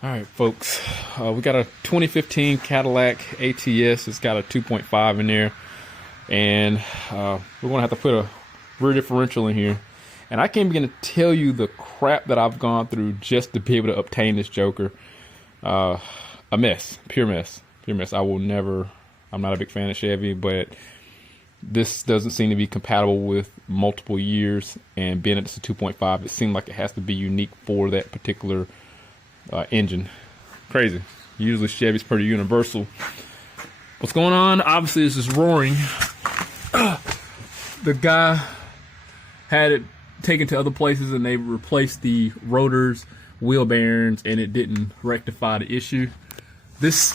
All right, folks, we got a 2015 Cadillac ATS. It's got a 2.5 in there, and we're gonna have to put a rear differential in here. And I can't begin to tell you the crap that I've gone through just to be able to obtain this joker. A mess, pure mess, pure mess. I'm not a big fan of Chevy, but this doesn't seem to be compatible with multiple years, and being it's a 2.5, it seemed like it has to be unique for that particular engine. Crazy. Usually Chevy's pretty universal. What's going on? Obviously this is roaring. The guy had it taken to other places and they replaced the rotors, wheel bearings, and it didn't rectify the issue. This,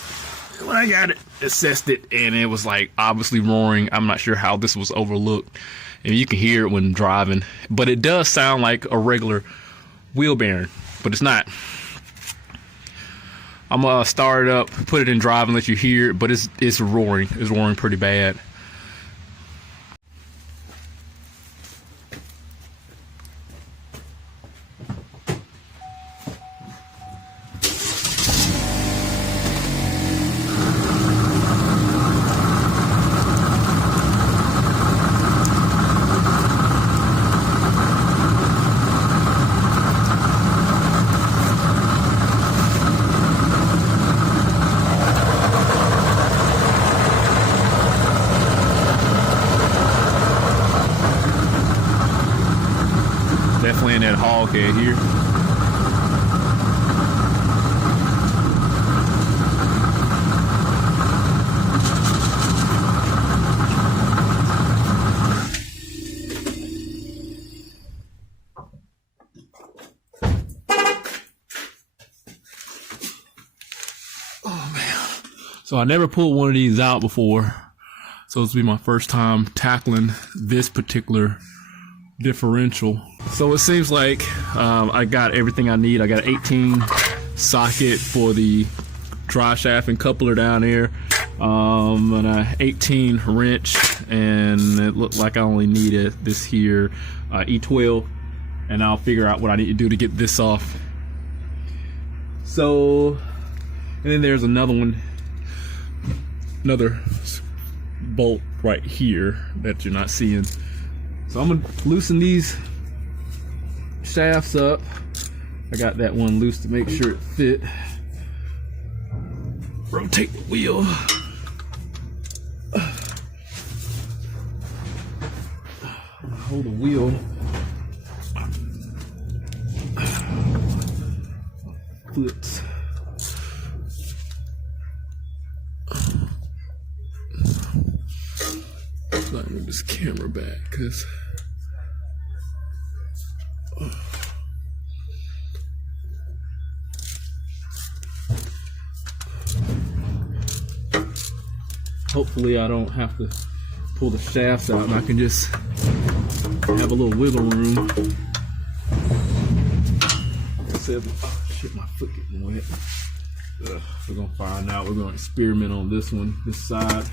when I got it, assessed it, and it was like obviously roaring. I'm not sure how this was overlooked, and you can hear it when driving, but it does sound like a regular wheel bearing, but it's not. I'm gonna start it up, put it in drive, and let you hear it, but it's roaring. It's roaring pretty bad. Definitely in that hog head here. Oh man. So I never pulled one of these out before. So this will be my first time tackling this particular differential. So it seems like I got everything I need. I got an 18 socket for the drive shaft and coupler down there, and an 18 wrench, and it looked like I only needed this here E12, and I'll figure out what I need to do to get this off. So, and then there's another one, another bolt right here that you're not seeing. So I'm gonna loosen these shafts up. I got that one loose to make sure it fit. Rotate the wheel. Hold the wheel. Flips. Let me move this camera back, cause hopefully I don't have to pull the shafts out and I can just have a little wiggle room. Oh shit, my foot getting wet. We're gonna find out. We're gonna experiment on this one, this side.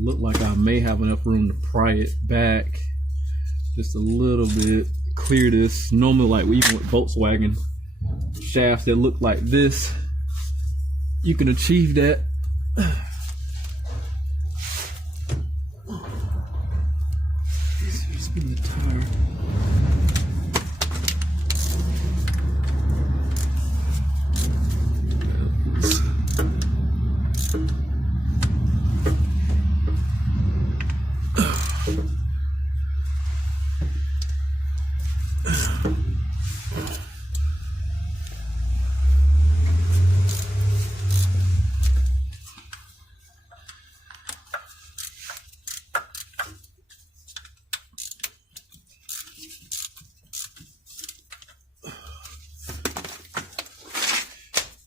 Look like I may have enough room to pry it back just a little bit, clear this. Normally, like even with Volkswagen shafts that look like this, you can achieve that. Spin the tire.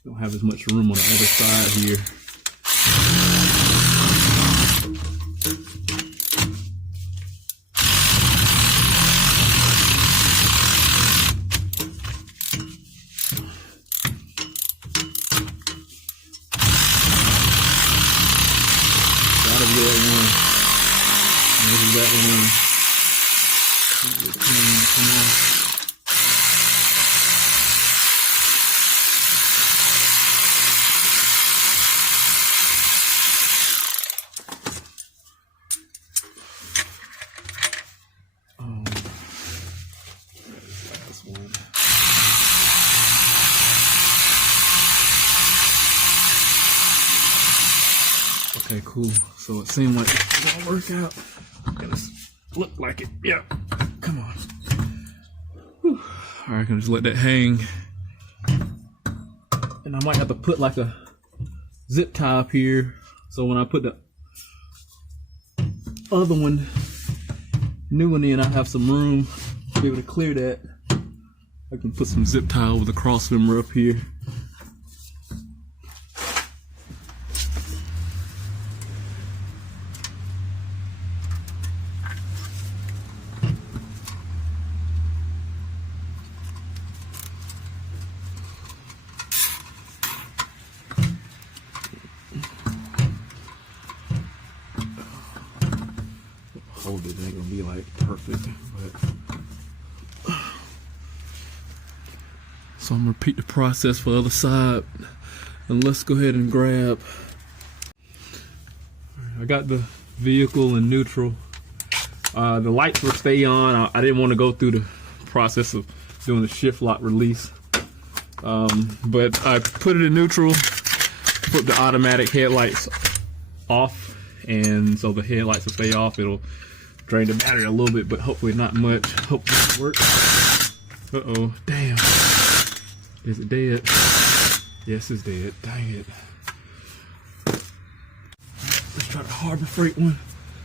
Don't have as much room on the other side here. red one. This is that one. Come on. This one. Okay, cool. So it seemed like it's gonna work out. Gonna look like it. Yeah. Come on. Whew. All right, I can just let that hang. And I might have to put like a zip tie up here. So when I put the other one, new one in, I have some room to be able to clear that. I can put some zip tie over the cross member up here. Hold it, ain't gonna be like perfect, but so I'm gonna repeat the process for the other side, and let's go ahead and grab. I got the vehicle in neutral. The lights will stay on. I didn't want to go through the process of doing the shift lock release, but I put it in neutral, put the automatic headlights off, and so the headlights will stay off. It'll drain the battery a little bit, but hopefully not much. Hopefully it works. Uh-oh, damn. Is it dead? Yes, it's dead. Dang it. Let's try the Harbor Freight one.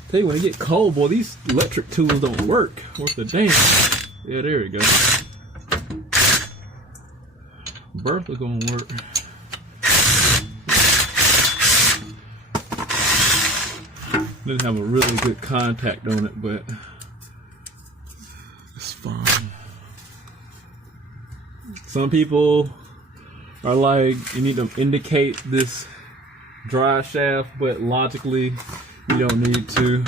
Tell you when it get cold, boy, these electric tools don't work. Worth the damn. Yeah, there we go. Bertha gonna work. Didn't have a really good contact on it, but it's fine. Some people are like, you need to indicate this drive shaft, but logically, you don't need to.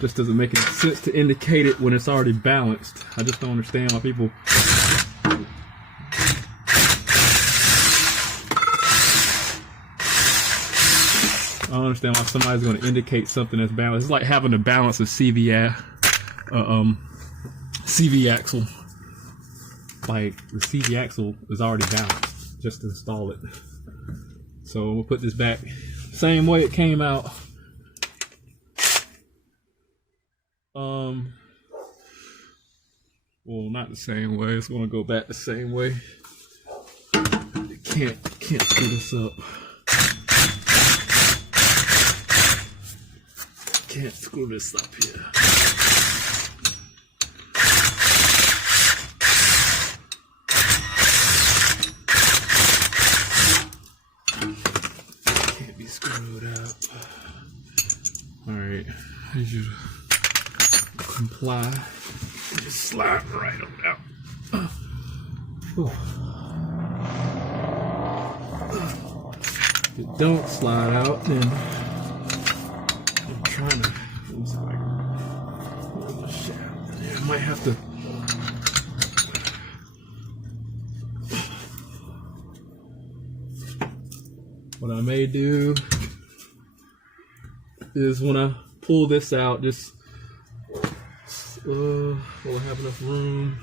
Just doesn't make any sense to indicate it when it's already balanced. I just don't understand why people. I don't understand why somebody's going to indicate something that's balanced. It's like having to balance a CV axle. Like the CV axle is already balanced. Just install it. So we'll put this back same way it came out. Well, not the same way. It's going to go back the same way. You can't screw this up. Can't screw this up here. Can't be screwed up. Alright, I need you to comply. Just slide right on out. If it don't slide out, then trying to, looks like the shaft. Yeah, I might have to. What I may do is when I pull this out, just will I have enough room?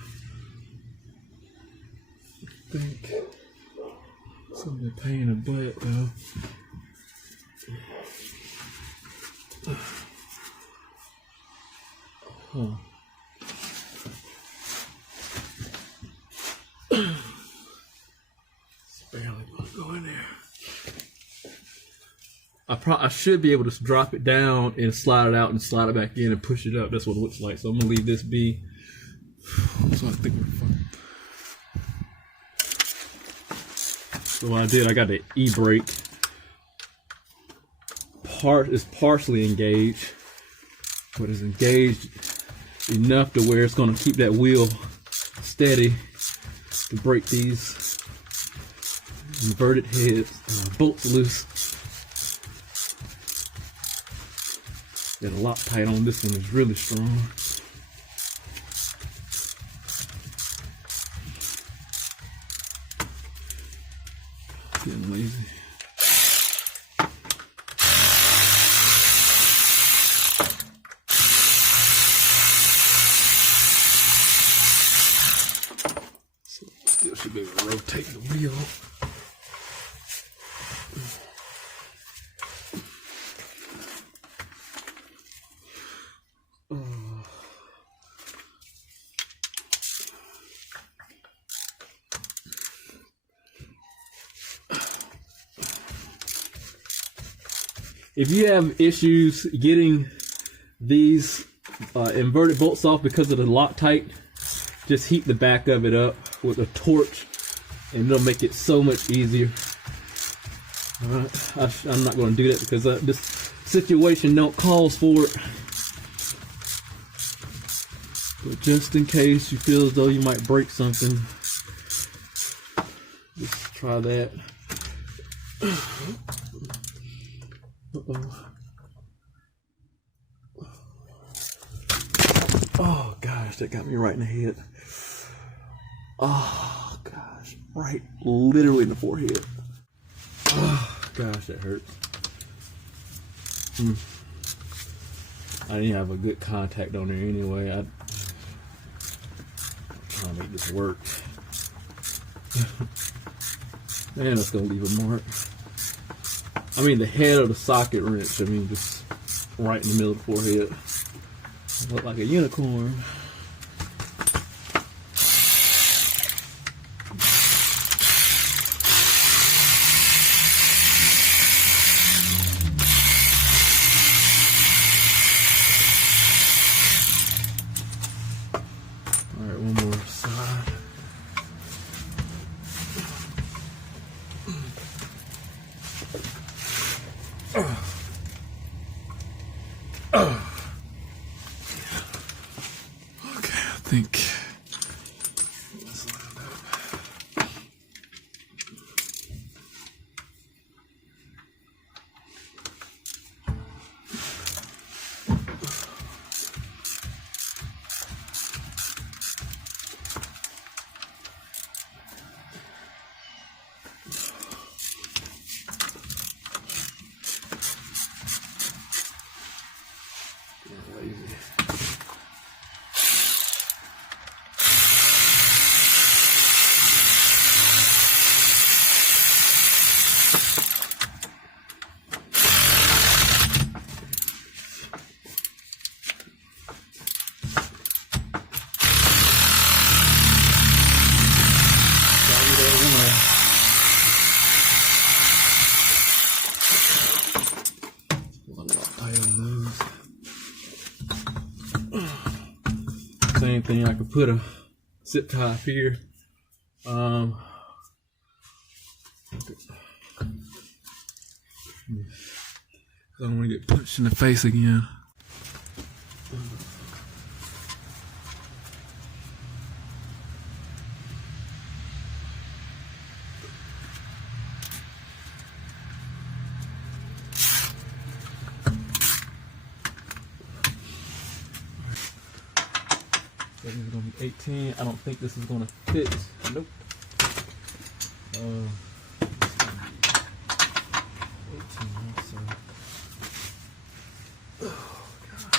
I think something a pain in the butt though. Huh. It's barely gonna go in there. I should be able to drop it down and slide it out and slide it back in and push it up. That's what it looks like. So I'm gonna leave this be. So I think we're fine. So what I did, I got the e-brake. Part is partially engaged, but it's engaged enough to where it's going to keep that wheel steady to break these inverted heads bolts loose. The Loctite on this one is really strong. Getting lazy. So still should be able to rotate the wheel. If you have issues getting these inverted bolts off because of the Loctite, just heat the back of it up with a torch and it'll make it so much easier. Alright, I'm not going to do that because this situation don't call for it. But just in case you feel as though you might break something, just try that. Oh gosh, that got me right in the head. Oh gosh, right, literally in the forehead. Oh gosh, that hurts. I didn't have a good contact on there anyway. I'm trying to make this work. Man, that's gonna leave a mark. I mean, the head of the socket wrench, I mean, just right in the middle of the forehead. Look like a unicorn. All right, one more side. Okay, I think let's line up. Lazy. Same thing, I could put a zip tie up here. I don't want to get punched in the face again. This is gonna be 18. I don't think this is gonna fit. Nope. 18 also. Oh god.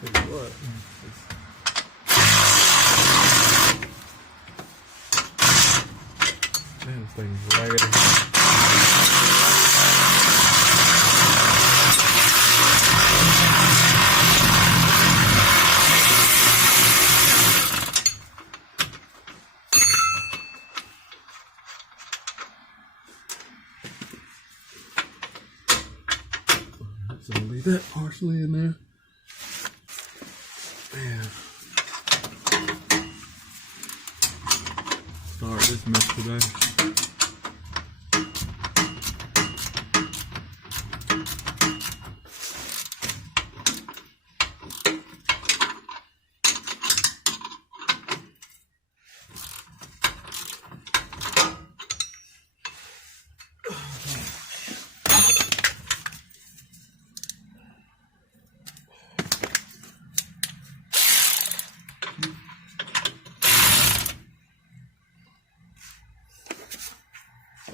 Tell you what. Man, this thing's raggedy. So I'll leave that partially in there. Man. Start this mess today.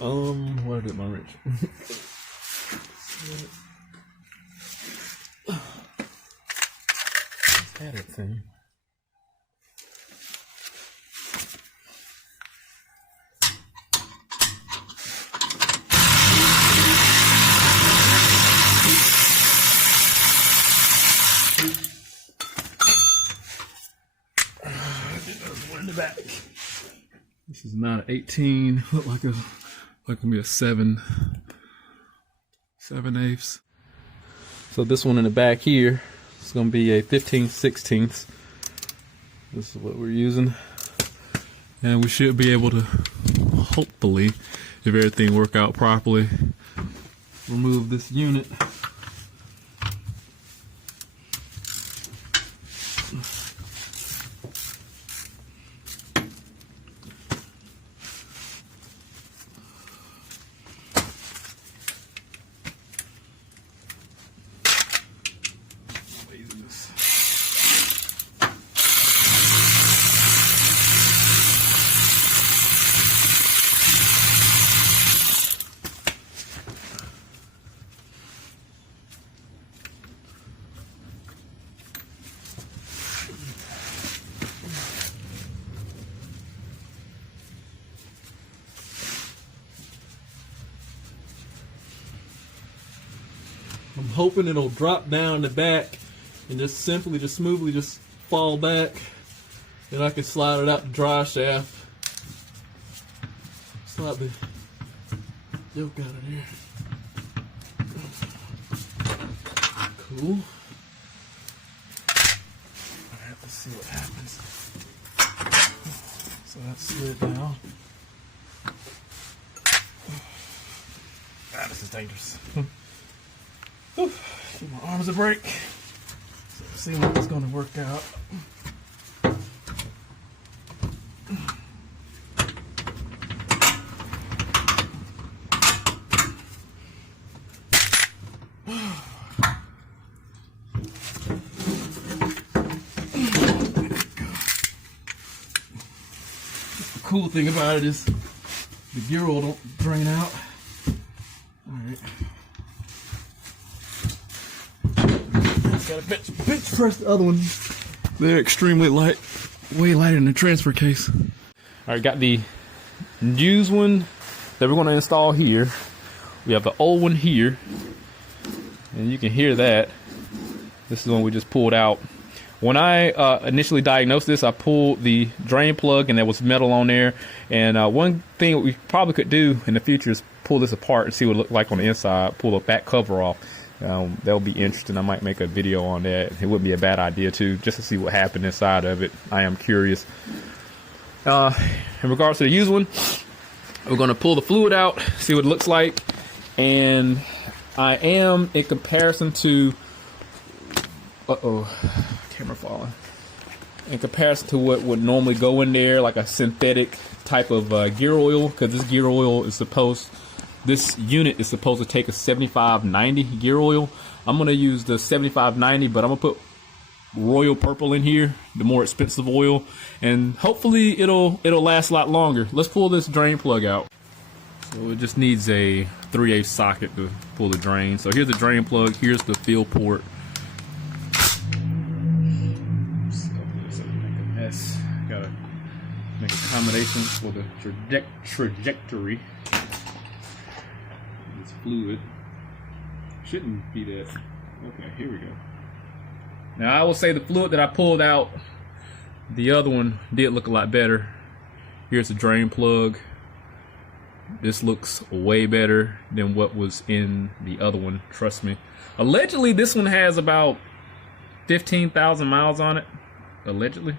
Where did my wrench? Had it thing. In the back. This is not an 18. Look like gonna be a 7/8. So this one in the back here is gonna be a 15/16. This is what we're using, and we should be able to, hopefully, if everything work out properly, remove this unit. I'm hoping it'll drop down the back and just smoothly fall back. Then I can slide it out the dry shaft. Slide the yoke out of there. Cool. Alright, let's see what happens. So that slid down. Ah, this is dangerous. Give my arms a break. So let's see what it's going to work out. The cool thing about it is the gear oil don't drain out. All right. Got to bench press the other ones. They're extremely light, way lighter than the transfer case. All right, got the used one that we're going to install here. We have the old one here, and you can hear that. This is the one we just pulled out. When I initially diagnosed this, I pulled the drain plug, and there was metal on there. And one thing we probably could do in the future is pull this apart and see what it looked like on the inside. Pull the back cover off. That'll be interesting. I might make a video on that. It wouldn't be a bad idea too, just to see what happened inside of it. I am curious. In regards to the used one, we're going to pull the fluid out, see what it looks like, and I am, in comparison to, camera falling. In comparison to what would normally go in there, like a synthetic type of gear oil, because this gear oil is this unit is supposed to take a 75/90 gear oil. I'm gonna use the 75/90, but I'm gonna put Royal Purple in here, the more expensive oil, and hopefully it'll last a lot longer. Let's pull this drain plug out. So it just needs a 3/8 socket to pull the drain. So here's the drain plug. Here's the fill port. Gotta make accommodations for the trajectory. This fluid shouldn't be that. Okay, here we go. Now I will say the fluid that I pulled out, the other one did look a lot better. Here's the drain plug. This looks way better than what was in the other one, trust me. Allegedly, this one has about 15,000 miles on it. Allegedly.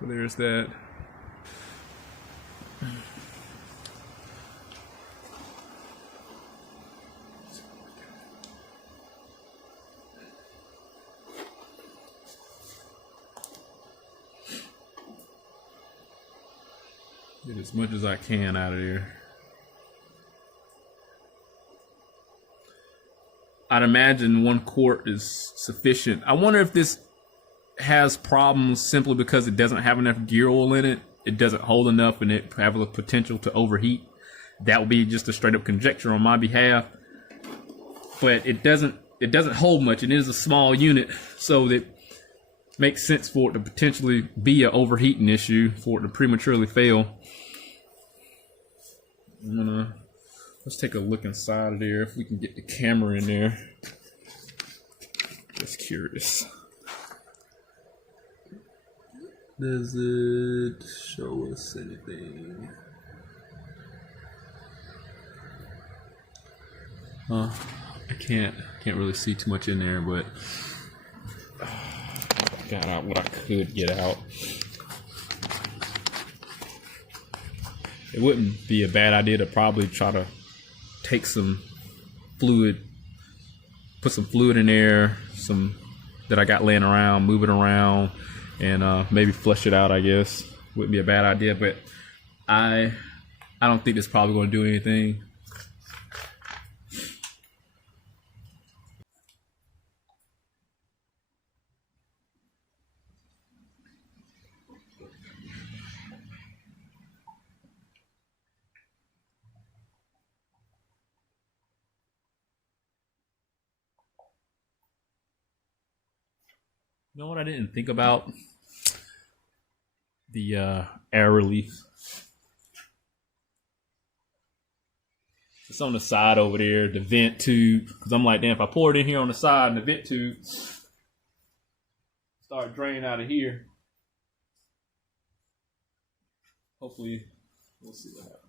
So there's that. Get as much as I can out of there. I'd imagine 1 quart is sufficient. I wonder if this has problems simply because it doesn't have enough gear oil in it, it doesn't hold enough and it have a potential to overheat. That would be just a straight up conjecture on my behalf. But it doesn't hold much. It is a small unit, so that makes sense for it to potentially be an overheating issue, for it to prematurely fail. Let's take a look inside of there if we can get the camera in there. Just curious. Does it show us anything? I can't really see too much in there, but I got out what I could get out. It wouldn't be a bad idea to probably try to take some fluid, put some fluid in there, some that I got laying around, move it around, and maybe flush it out, I guess. Wouldn't be a bad idea, but I don't think it's probably going to do anything. You know what I didn't think about? The air relief. It's on the side over there, the vent tube. Because I'm like, damn, if I pour it in here on the side and the vent tube start draining out of here, hopefully we'll see what happens.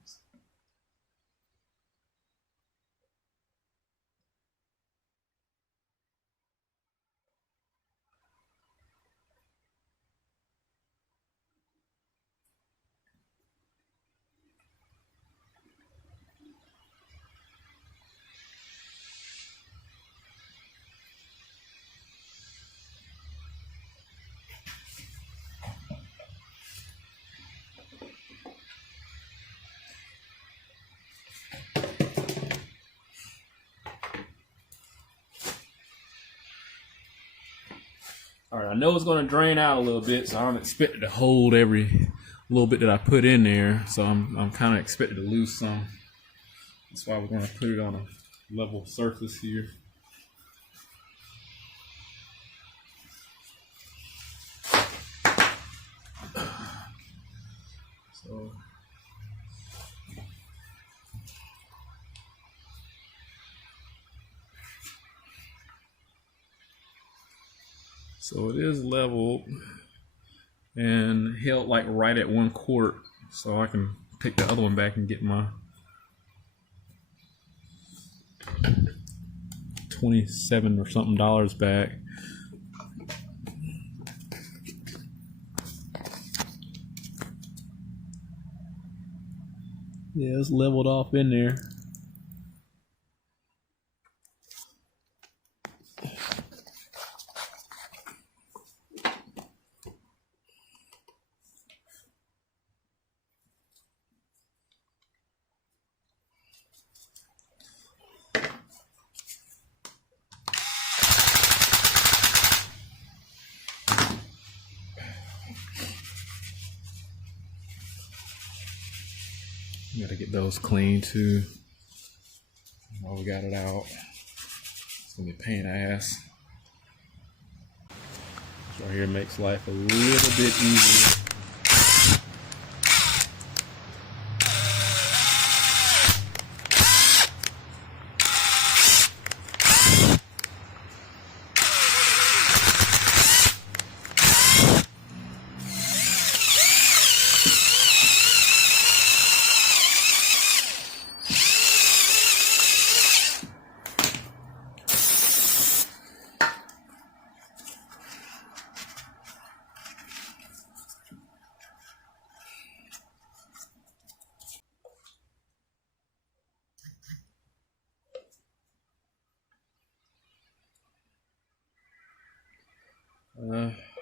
All right, I know it's going to drain out a little bit, so I don't expect it to hold every little bit that I put in there. So I'm kind of expected to lose some. That's why we're going to put it on a level surface here. So it is leveled and held like right at 1 quart. So I can take the other one back and get my 27 or something dollars back. Yeah, it's leveled off in there. Gotta get those clean too. While we got it out, it's gonna be a pain in the ass. This right here makes life a little bit easier.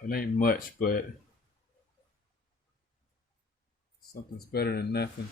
It ain't much, but something's better than nothing.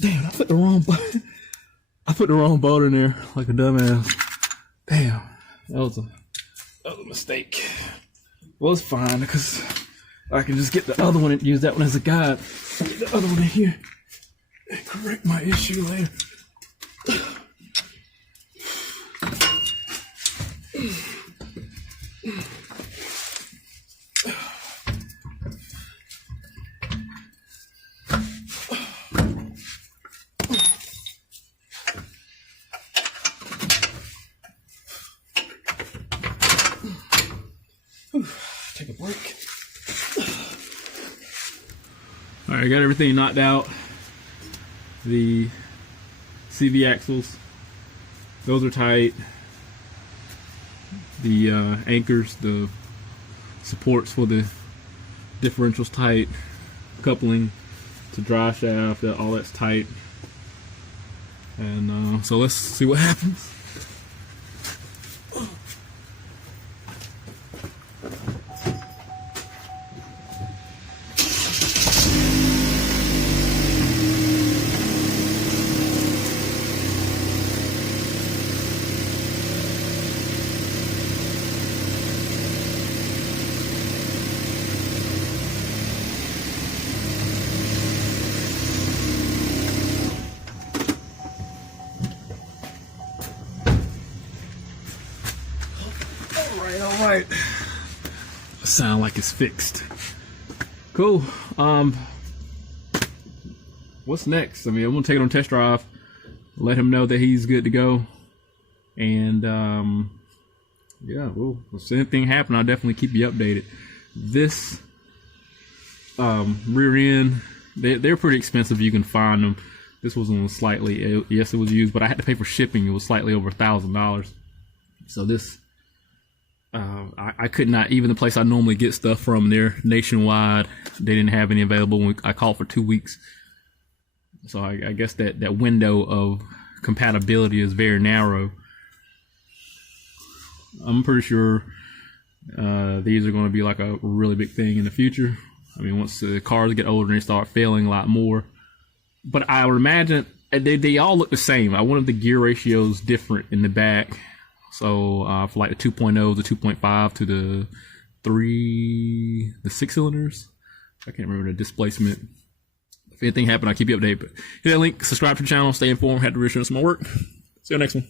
Damn, I put the wrong bolt in there like a dumbass. Damn, that was a mistake. Well, it's fine because I can just get the other one and use that one as a guide. Get the other one in here and correct my issue later. Take a break. All right, I got everything knocked out. The CV axles, those are tight. The anchors, the supports for the differentials tight. Coupling to drive shaft, all that's tight. And so let's see what happens. All right. Sound like it's fixed. Cool. What's next? I mean, I'm gonna take it on test drive, let him know that he's good to go, and yeah, well, if anything happen, I'll definitely keep you updated. This rear end, they're pretty expensive. You can find them. This was on slightly, yes, it was used, but I had to pay for shipping. It was slightly over $1,000. So this. I could not, even the place I normally get stuff from, they're nationwide. They didn't have any available when I called for 2 weeks. So I guess that window of compatibility is very narrow. I'm pretty sure these are going to be like a really big thing in the future. I mean, once the cars get older and they start failing a lot more. But I would imagine they all look the same. I wanted the gear ratios different in the back. So for like the 2.0, the 2.5 to the 6 cylinders. I can't remember the displacement. If anything happened, I'll keep you updated. But hit that link, subscribe to the channel, stay informed, have to reassurance some more work. See you next one.